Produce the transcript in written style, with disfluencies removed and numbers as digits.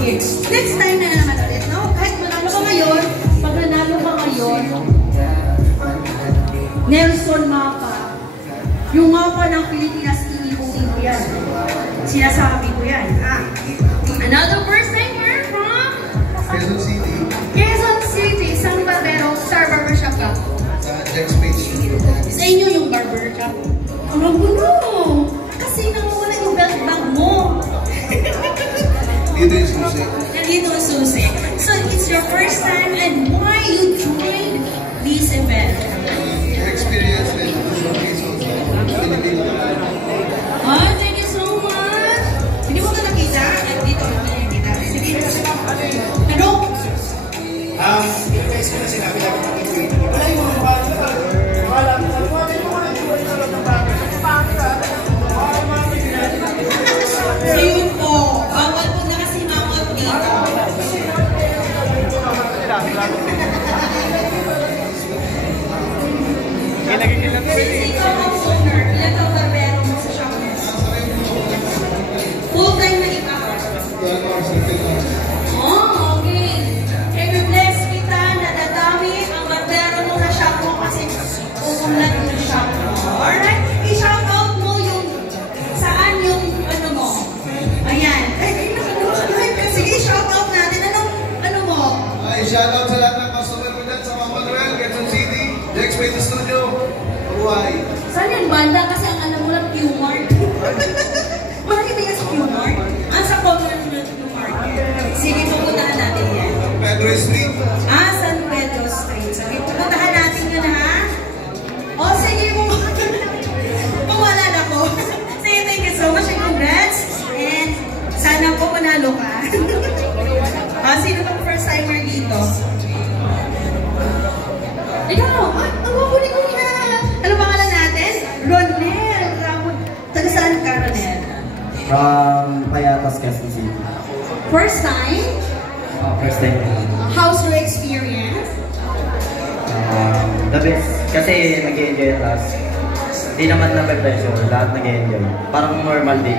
sige. Next time na naman ulit, no? Kahit manalo ka ngayon, pag nanalo ka ngayon, Nelson Mapa. Yung mapa ng Pilipinas, iipunin ko yan. Sinasabi ko yan. Another first timer from Quezon City. Quezon City. Saan ba pero? Star Barbershop ka? Next page. Sa inyo yung barbershop. Ang gulo. Kasi nawawala yung belt bag mo. Dito yung susi. Nandito ang susi. So, it's your first time and why you joined this event? Experience and showcase of Filipino. Oh, thank you so much. Hindi mo ka nakita? Dito ako nakita. Sige. Ano? Yung guys ko na sinabi namin wala yung mga wala. So yun po. Bawal po na kasi mamot dito. Since ikaw ang owner, ilan ang barbero mo sa shop mo? Full time na iba ka? Oh, okay. I-bless kita na dadami ang barbero mo na shop mo kasi uunlad yung shop mo. Alright? I-shoutout mo yung saan yung ano mo. Ayan. Ay, nakalimutan ka. Sige, shoutout natin. Ano mo? Ay, shoutout sa lahat ng customer ko dyan sa Mama Noel, Quezon City, Dex Pay Studio, Hawaii. Saan yung banda? Kasi ang alam mo lang Q-Mart. Makikita yan sa Q-Mart? Sa corner ng Q-Mart. Sige, pupuntahan natin yan. Pedro Street. San Pedro Street. Sige, pupuntahan natin yun, ha? O, sige, pumalala ko. Sige, thank you so much and congrats. And sana po manalo ka. Sino pang first timer dito? Ikaw! Ang wapuli ko niya! Ano pangalan natin? Ronel Ramon. Taga saan ka, Ronel? From Payatas, Quezon City. First time? First time. How's your experience? The best. Kasi nag-enjoy us. Hindi naman na pressure. Lahat nag-enjoy. Parang normal day.